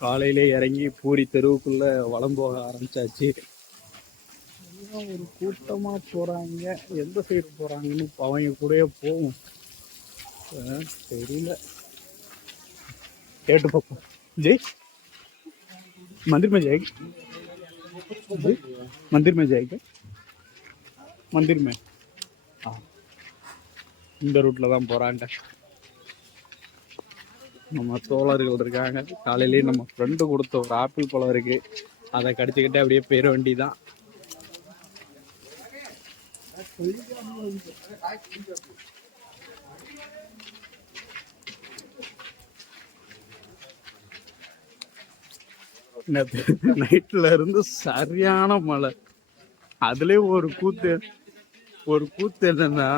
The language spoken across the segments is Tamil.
காலையிலே இறங்கி பூரி தெருவுக்குள்ள வலம் போக ஆரம்பிச்சாச்சு. ஒரு கூட்டமா போறாங்க. எந்த சைடு போறாங்கன்னு அவங்க கூடயே போகும். தெரியல, கேட்டு பார்ப்போம். ஜெய் मंदिर में जाएगी, मंदिर में जाएगी, मंदिर में. இந்த ரூட்ல தான் போறாங்க. நம்ம தோழர்கள் இருக்காங்க. காலையிலேயே நம்ம ஃப்ரெண்டு கொடுத்த ஒரு ஆப்பிள் பழம் இருக்கு, அதை கடிச்சுக்கிட்டே அப்படியே போயிட வேண்டிதான். நைட்ல இருந்து சரியான மழை. அதுலயே ஒரு கூத்து என்னன்னா,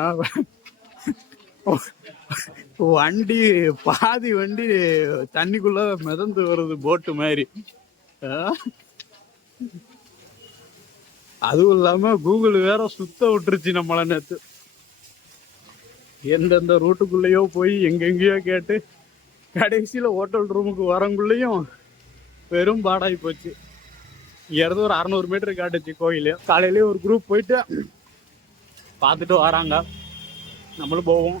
வண்டி பாதி வண்டி தண்ணிக்குள்ள மிதந்து வருது, போட்டு மாதிரி. அதுவும் இல்லாம கூகுள் வேற சுத்த விட்டுருச்சு நம்மள. நேத்து எந்தெந்த ரூட்டுக்குள்ளேயோ போய் எங்கெங்கயோ கேட்டு கடைசியில ஹோட்டல் ரூமுக்கு வரங்குள்ளேயும் வெறும் பாடாகி போச்சு. இங்க இருந்து ஒரு 600 மீட்டர் காட்டுச்சு கோயில். காலையிலேயே ஒரு குரூப் போயிட்டு பார்த்துட்டு வராங்க, நம்மளும் போவோம்.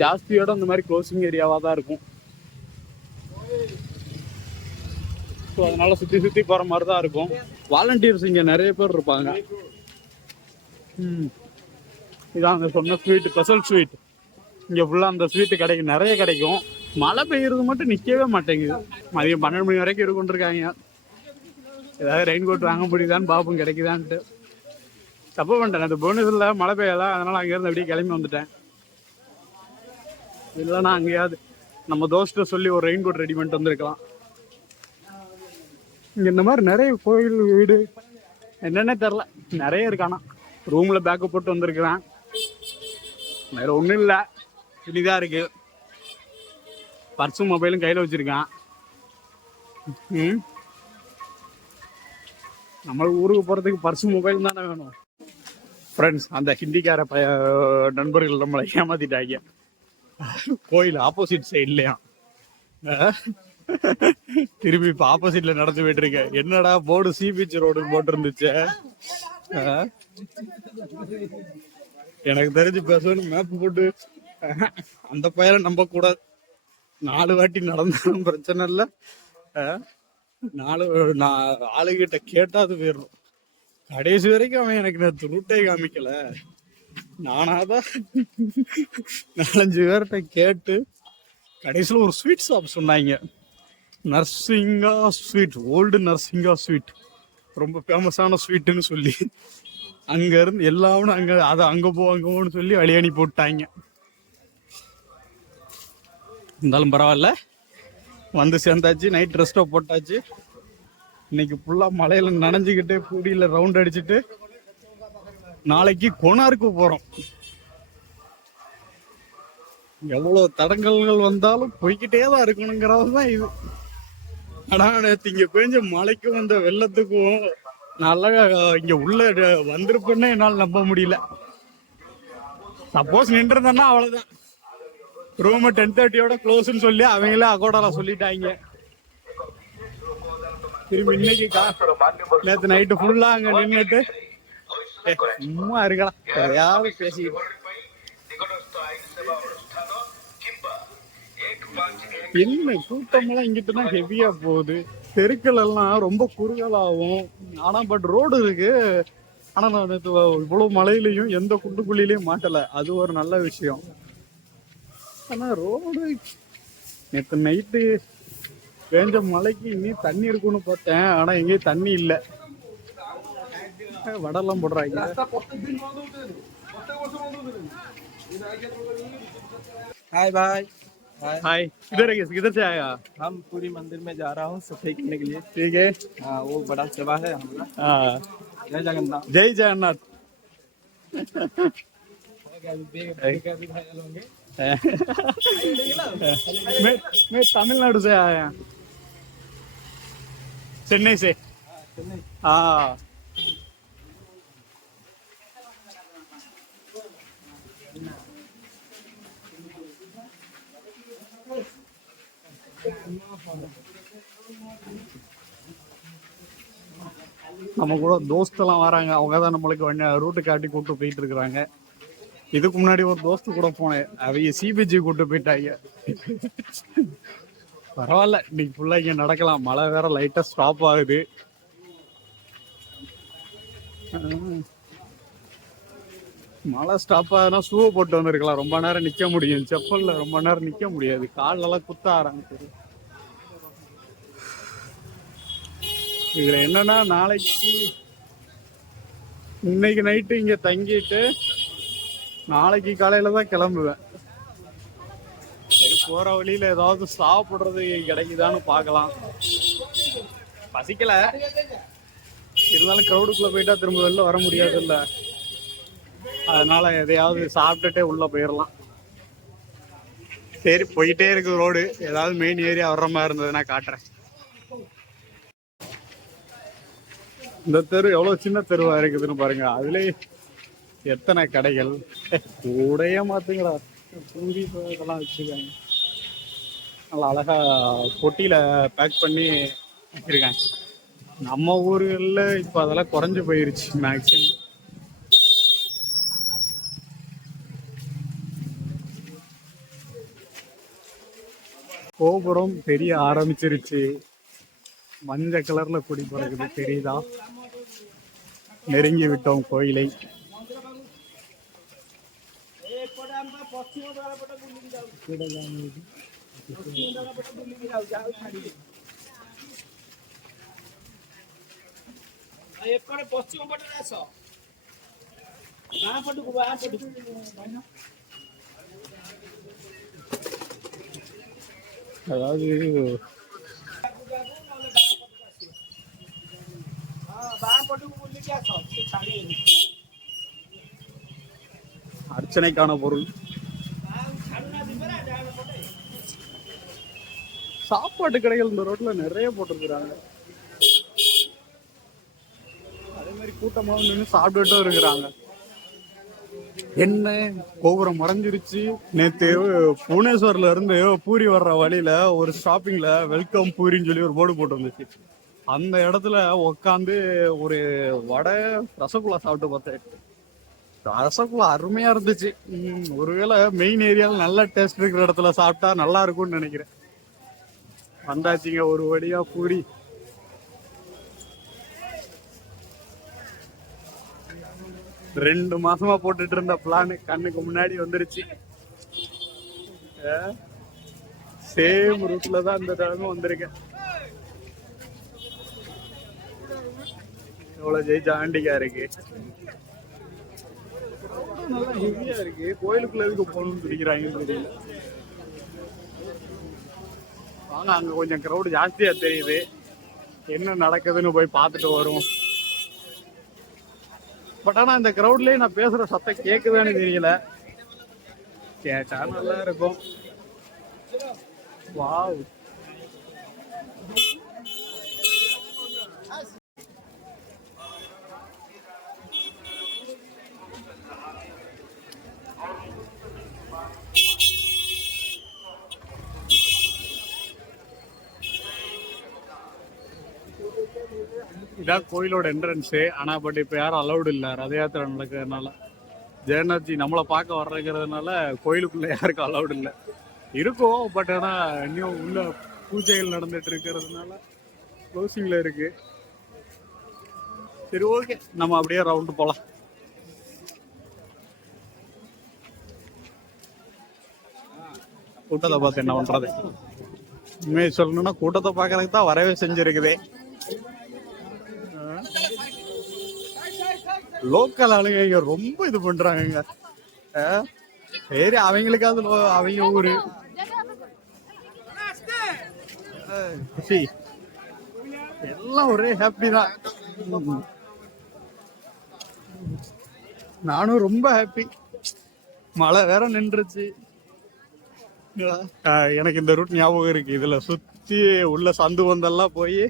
ஜாஸ்தியோட இந்த மாதிரி க்ளோசிங் ஏரியாவா தான் இருக்கும். ஸோ அதனால சுற்றி சுற்றி போகிற மாதிரி தான் இருக்கும். வாலண்டியர்ஸ் இங்கே நிறைய பேர் இருப்பாங்க. இதான் அந்த சொன்ன ஸ்வீட், ஸ்பெஷல் ஸ்வீட். இங்கே ஃபுல்லாக அந்த ஸ்வீட்டு கிடைக்கும், நிறைய கிடைக்கும். மழை பெய்யுறது மட்டும் நிற்கவே மாட்டேங்குது. மதியம் 12 மணி வரைக்கும் இருக்குன்றிருக்காங்க. ஏதாவது ரெயின் கோட் வாங்க முடியுதான்னு பார்ப்போம், கிடைக்குதான்ட்டு. தப்பு பண்ணிட்டேன், அந்த புவனேஸ்வரில் மழை பெய்யல, அதனால் அங்கேருந்து அப்படியே கிளம்பி வந்துட்டேன். இல்லைன்னா அங்கேயாவது நம்ம தோஸ்ட்டை சொல்லி ஒரு ரெயின் கோட் ரெடி பண்ணிட்டு வந்திருக்கலாம். இங்கே இந்த மாதிரி நிறைய கோயில் வீடு என்னென்ன தெரில நிறைய இருக்கானா. ரூமில் பேக்கப் போட்டு வந்திருக்கிறேன். வேறு ஒன்றும் இல்லை, துணிதான் இருக்கு. பர்ஸும் மொபைலும் கையில் வச்சுருக்கான். நம்மளுக்கு ஊருக்கு போகிறதுக்கு பர்ஸும் மொபைலும் தானே வேணும். ஃப்ரெண்ட்ஸ், அந்த ஹிந்திக்கார நண்பர்கள் நம்மளை ஏமாத்திட்டாங்க. கோயில் ஆப்போசிட் சைட்லையா திரும்பி இப்ப ஆப்போசிட்ல நடந்து போயிட்டு இருக்க. என்னடா போர்டு சி பீச் ரோடு போட்டு இருந்துச்சு. எனக்கு தெரிஞ்சு பேசணும் மேப் போட்டு அந்த பையனை நம்ப கூடாது. 4 வாட்டி நடந்தாலும் பிரச்சனை இல்லை. 4 ஆளுகிட்ட கேட்டா அது போயிடும். கடைசி வரைக்கும் அவன் எனக்கு நேற்று ரூட்டே காமிக்கல. நானாதான் 4-5 பேர்கிட்ட கேட்டு கடைசியில் ஒரு ஸ்வீட் ஷாப் சொன்னாங்க. நர்சிங்கா ஸ்வீட், ஓல்டு நர்சிங்கா ஸ்வீட், ரொம்ப ஃபேமஸான ஸ்வீட்டுன்னு சொல்லி அங்க இருந்து எல்லாமே அங்க போன்னு சொல்லி வழி அனுப்பி விட்டாங்க. இருந்தாலும் பரவாயில்ல, வந்து சேர்ந்தாச்சு. நைட் ரெஸ்ட்டோ போட்டாச்சு. இன்னைக்கு ஃபுல்லா மலையில நனைஞ்சுக்கிட்டு பூடியில ரவுண்ட் அடிச்சுட்டு நாளைக்கு கொனார்க்கு போறோம். எவ்வளவு தடங்கல்கள் வந்தாலும் போய்கிட்டே தான் இருக்கணுங்கிறது தான் இது. ஆனா நேற்று இங்க பெஞ்ச மழைக்கும் அந்த வெள்ளத்துக்கும் நல்லா இங்க உள்ள வந்திருப்பேன்னு என்னால் நம்ப முடியல. சப்போஸ் நின்று இருந்தேன்னா அவ்வளவுதான். ரூம் 10:30 க்ளோஸ்ன்னு சொல்லி அவங்களே அகோடால சொல்லிட்டாங்க. திரும்பி இன்னைக்கு நேற்று நைட்டு ஃபுல்லா அங்க நின்றுட்டு சும்மா இருக்கலாம், எதையாவது பேசிக்கிட்டு. என்ன கூட்டமெல்லாம் இங்கிட்டுனா ஹெவியா போகுது. தெருக்கள் எல்லாம் ரொம்ப குறுகலாகும். ஆனா பட் ரோடு இருக்கு. ஆனா நான் இவ்வளவு மழையிலையும் எந்த குண்டுக்குள்ளிலையும் மாட்டல, அது ஒரு நல்ல விஷயம். ஆனா ரோடு நேற்று நைட்டு வேஞ்ச மழைக்கு இனி தண்ணி இருக்குன்னு பார்த்தேன். ஆனா எங்கேயும் தண்ணி இல்லை. வடெல்லாம் போடுறாங்க. हाय भाई। हाय, किधर से आया? हम पूरी मंदिर में जा रहा हूँ सफाई करने के लिए। ठीक है। हाँ, वो बड़ा सेवा है हमारा। हाँ, जय जगन्नाथ। जय जगन्नाथ। मैं तमिलनाडु से आया, चेन्नई से। हाँ, நம்ம கூட தோஸ்தெல்லாம் வராங்க, அவங்க தான் நம்மளுக்கு ரூட்டு காட்டி கூட்டு போயிட்டு இருக்கிறாங்க. இதுக்கு முன்னாடி ஒரு தோஸ்து கூட போனேன், அவங்க சிபிஜி கூட்டு போயிட்டாங்க. பரவாயில்ல, இன்னைக்கு ஃபுல்லா இங்க நடக்கலாம். மழை வேற லைட்டா ஸ்டாப் ஆகுது. மழை ஸ்டாப் ஆகுதுன்னா ஷூவை போட்டு வந்திருக்கலாம், ரொம்ப நேரம் நிக்க முடியும். செப்பல்ல ரொம்ப நேரம் நிக்க முடியாது, காலெல்லாம் குத்த ஆரம்பிச்சிது. இதுல என்னன்னா, நாளைக்கு இன்னைக்கு நைட்டு இங்க தங்கிட்டு நாளைக்கு காலையில தான் கிளம்புவேன். சரி, போற வழியில ஏதாவது சாப்பிடுறது கிடைக்குதான்னு பார்க்கலாம். பசிக்கல, இருந்தாலும் கிரௌடுக்குள்ள போயிட்டா திரும்ப வெளில வர முடியாது இல்ல, அதனால எதையாவது சாப்பிட்டுட்டே உள்ள போயிடலாம். சரி, போயிட்டே இருக்கு ரோடு. ஏதாவது மெயின் ஏரியா வர்ற மாதிரி இருந்ததுன்னா காட்டுறேன். இந்த தெரு எவ்வளவு சின்ன தெருவா இருக்குதுன்னு பாருங்க. அதுலயே எத்தனை கடைகள். கூடைய மாத்துங்களா, பூரி இதெல்லாம் வச்சிருக்காங்க. நல்லா அழகா பொட்டியில பேக் பண்ணி வச்சிருக்காங்க. நம்ம ஊர்கள்ல இப்ப அதெல்லாம் குறைஞ்சு போயிருச்சு மேக்சிமம். கோபுரம் தெரிய ஆரம்பிச்சிருச்சு. மஞ்சள் கலர்ல கொடி பறக்குது, தெரியுதா? நெருங்கி விட்டோம் கோயிலை. அதாவது அர்ச்சனைக்கான பொருள். சாப்பாட்டு கடைகள் இந்த ரோட்ல நிறைய போட்டிருக்கிறாங்க. அதே மாதிரி கூட்டமா நின்று சாப்பிட்டுட்டும் இருக்கிறாங்க. என்ன, கோபுரம் மறைஞ்சிருச்சு. நேத்து புவனேஸ்வர்ல இருந்து பூரி வர்ற வழியில ஒரு ஷாப்பிங்ல வெல்கம் பூரின்னு சொல்லி ஒரு போர்டு போட்டு வந்துச்சு. அந்த இடத்துல உக்காந்து ஒரு வடை ரசகுல்லா சாப்பிட்டு பார்த்தேன். ரசகுல்லா அருமையா இருந்துச்சு. ஒருவேளை மெயின் ஏரியாவில் நல்ல டேஸ்ட் இருக்கிற இடத்துல சாப்பிட்டா நல்லா இருக்கும்னு நினைக்கிறேன். வந்தாச்சுங்க ஒரு வழியா பூரி. ரெண்டு மாசமா போட்டுட்டு இருந்த பிளான் கண்ணுக்கு முன்னாடி வந்துருச்சு. சேம் ரூட்ல தான் இந்த தடவை வந்திருக்கேன். எவ்வளவு ஜெயிச்சாண்டிக்கா இருக்கு, நல்லா ஹெவியா இருக்கு. கோயிலுக்குள்ள எதுக்கு போகணும்னு பிடிக்கிறாங்கன்னு தெரியல. வாங்க, அங்க கொஞ்சம் கிரௌடு ஜாஸ்தியா தெரியுது. என்ன நடக்குதுன்னு போய் பார்த்துட்டு வரும். பட் ஆனா இந்த கிரௌட்லயே நான் பேசுற சத்தம் கேக்குதான்னு தெரியல. கேட்டா நல்லா இருக்கும். வாவ், இதான் கோயிலோட என்ட்ரன்ஸு. ஆனா பட் இப்ப யாரும் அலௌடு இல்லை, ரத யாத்திரை நடக்கிறதுனால. ஜெகநாத்ஜி நம்மளை பார்க்க வர்றதுங்கிறதுனால கோயிலுக்குள்ள யாருக்கும் அலௌடு இல்லை. இருக்கும், பட் ஆனா இன்னும் உள்ள பூஜைகள் நடந்துட்டு இருக்கிறதுனால க்ளோசிங்ல இருக்கு. சரி, ஓகே, நம்ம அப்படியே ரவுண்டு போலாம். கூட்டத்தை பார்த்து என்ன பண்றது? உண்மையை சொல்லணும்னா கூட்டத்தை பார்க்கறதுக்கு தான் வரவே செஞ்சிருக்குதே. லோக்கல் ஆளுங்க ரொம்ப இது பண்றாங்க. சரி, அவங்களுக்காவது அவங்க ஊரு எல்லாம் ஒரே ஹாப்பி தான். நானும் ரொம்ப ஹாப்பி. மழை வேற நின்றுச்சு. எனக்கு இந்த ரூட் ஞாபகம் இருக்கு. இதுல சுத்தி உள்ள சந்து வந்தெல்லாம் போய்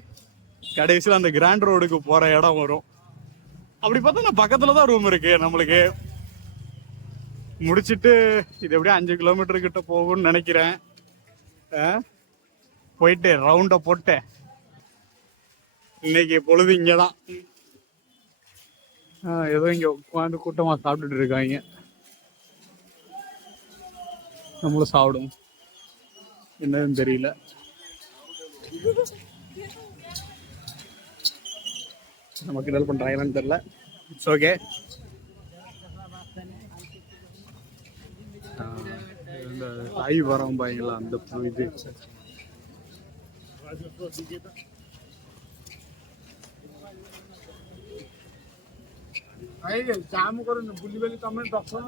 கடைசியில் அந்த கிராண்ட் ரோடுக்கு போற இடம் வரும். அப்படி பார்த்தா நான் பக்கத்துலதான் ரூம் இருக்கு நம்மளுக்கு. முடிச்சிட்டு இது எப்படியும் 5 கிலோமீட்டர் கிட்ட போகும்னு நினைக்கிறேன். போயிட்டு ரவுண்டை போட்டு இன்னைக்கு பொழுது இங்கதான். ஏதோ இங்க உட்காந்து கூட்டமா சாப்பிட்டுட்டு இருக்காங்க. நம்மளும் சாப்பிடும், என்னதுன்னு தெரியல. நமக்கு என்ன பண்றாங்கன்னு தெரியல. It's okay. இந்த தாய் வரம் பாய்ங்களா அந்த இது काम करो बुली बेली तुम दर्शन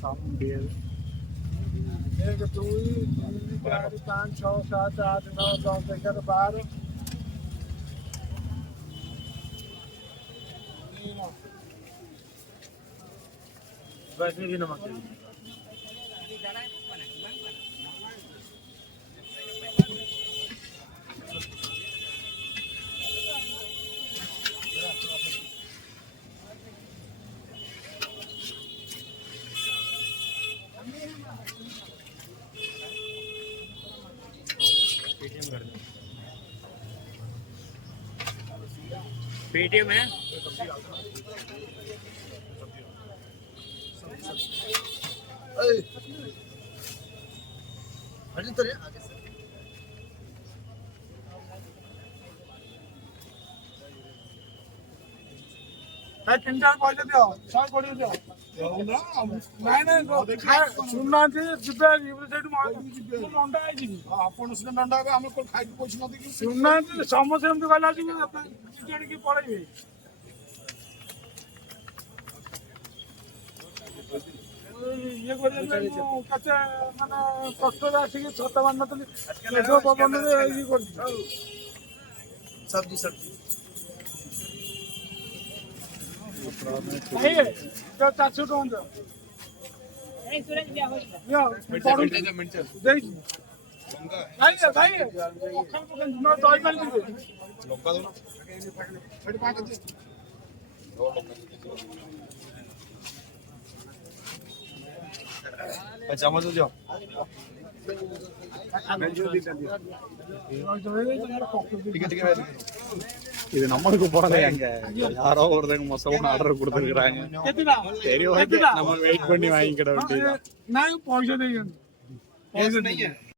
சாப்பிட முடியாது. 1 2 3 4 5 6 7 8 9 10 11 12 बस ये नमक पेटीएम है। तीन चार पैसे दियो, चार कोड़ी दियो। नहीं सुनना ଆପଣ ସିନା ନଣ୍ଡା ଆମେ କୋଉ ଖାଇକି ପଇସା ନ ଦେଇକି ଶୁଣୁନାହାନ୍ତି। ସମସ୍ତେ ଏମିତି କହିଲା କି ପଳେଇବେ। ଇଏ କରିବା କେତେ ମାନେ କଷ୍ଟରେ ଆସିକି ଛତା ବାନ୍ଧି ନଥିଲି ପବନରେ ଇଏ କରୁଛି सब्जी सब्जी चारशे टଙ୍କା ଚାମଚ ଦିଅ। இது நம்மளுக்கு போடலையாங்க, யாரோ ஒருத்தங்க மொசம் ஆர்டர் கொடுத்துருக்காங்க. சரி ஓகே, நம்ம வெயிட் பண்ணி வாங்கிக்கிட வேண்டியது।